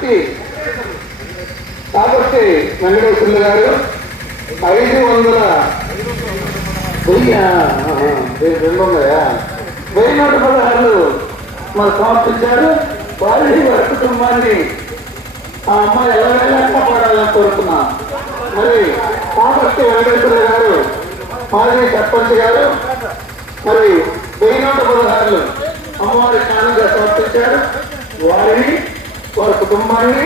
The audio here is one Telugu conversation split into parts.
కాబట్టి కాబట్టి వెంకటేశ్వర్లు గారు ఐదు వందల వెయ్యి వెయ్యి రెండు ఉన్నాయా వెయ్యి నూట పదహారులు మరి సమర్పించారు. వారిని వారి కుటుంబాన్ని ఆ అమ్మాయి ఎలా కాపాడాలని కోరుతున్నాం. మరి కాబట్టి వెంకటేశ్వర గారు మాజీ సర్పంచ్ గారు మరి వెయ్యి నూట పదహారులు అమ్మవారి స్నానంగా సమర్పించారు. వారిని వారి కుటుంబాన్ని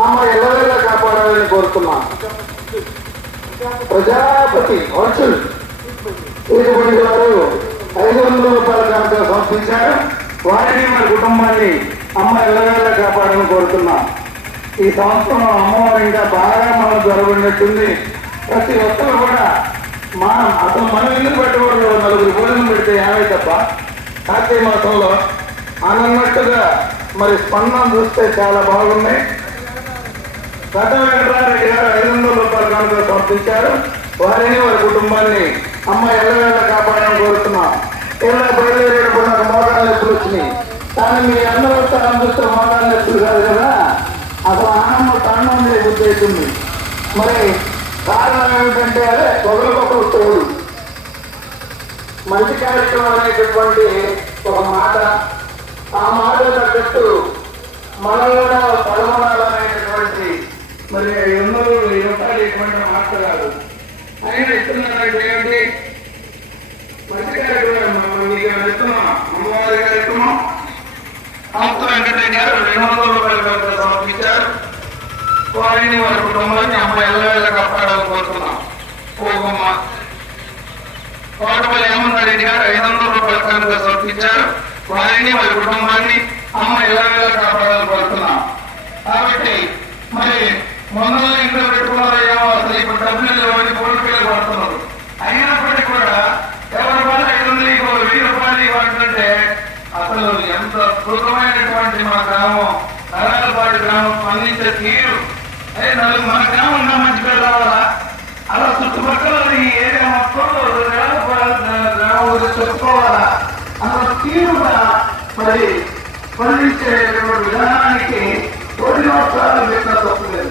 అమ్మ ఎల్లవేళ కాపాడాలని కోరుతున్నాం ప్రజాపతి వర్చుల్ వీటిపడి వారు ఐదు వందల రూపాయల కనుక సమర్పించారు. వారిని మన కుటుంబాన్ని అమ్మ ఎల్లవేళ కాపాడాలని కోరుతున్నాం ఈ సంవత్సరం అమ్మవారు ఇంకా బాగా మనం జరగబడినట్టుంది ప్రతి ఒక్కరు కూడా మనం అసలు మనం ఇల్లు పెట్టకూడదు నలుగురు భోజనం పెడితే ఏమై తప్ప. కార్తీక మాసంలో అనన్నట్టుగా మరి స్పందన చూస్తే చాలా బాగున్నాయి. గత వెంకటరారెడ్డి గారు ఐదు వందల రూపాయల కనుక సమర్పించారు. వారిని వారి కుటుంబాన్ని అమ్మ ఎల్లవేళ కాపాడని కోరుతున్నాం. ఇలా బయలుదేరేటప్పుడు నాకు మోకాళ్ళ నొప్పులు వచ్చినాయి. కానీ మీ అందరూ వస్తారని చూస్తే మోకాళ్ళ నొప్పులు కాదు కదా. అసలు ఆనందం తాండం గుర్తుంది మరి కారణం ఏమిటంటే అదే ఒకరికొకరు తోడు. మంచి కార్యక్రమం అనేటటువంటి ఒక మాట ఆ మాట తగ్గట్టు మనం కూడా పదమనాలనేటటువంటి మరి ఎన్నో రూపాయలు ఇటువంటి మాట కాదు ఆయన ఇస్తున్నారంటే ఏమిటి మంచి కార్యక్రమం మీకు ఇస్తున్నాం అమ్మవారి కార్యక్రమం సంస్థ వెంకటరెడ్డి గారు రెండు వందల రూపాయల కనుక సమర్పించారు. వారిని వారి కుటుంబాన్ని అమ్మ ఎల్లవేళ కాపాడాలని కోరుతున్నాం. పోగమ్మ. కోటపల్లి హేమంతరెడ్డి గారు? ఐదు వందల రూపాయల కనుక సమర్పించారు. వారిని వారి కుటుంబాన్ని అమ్మ ఎల్లవేళ కాపాడాలని కోరుతున్నాం. ఎంత మా గ్రామం నరాలపాటి గ్రామం స్పందించే తీరు. అదే నలుగు మన గ్రామం ఇంకా మంచి పేరు రావాలా? అలా చుట్టుపక్కల ఈ ఏరియా మొత్తం గ్రామం చెప్పుకోవాలా? అలా తీరుగా మరి స్పందించేటువంటి విధానానికి కొన్ని సంవత్సరాలు పెట్టిన తప్పలేదు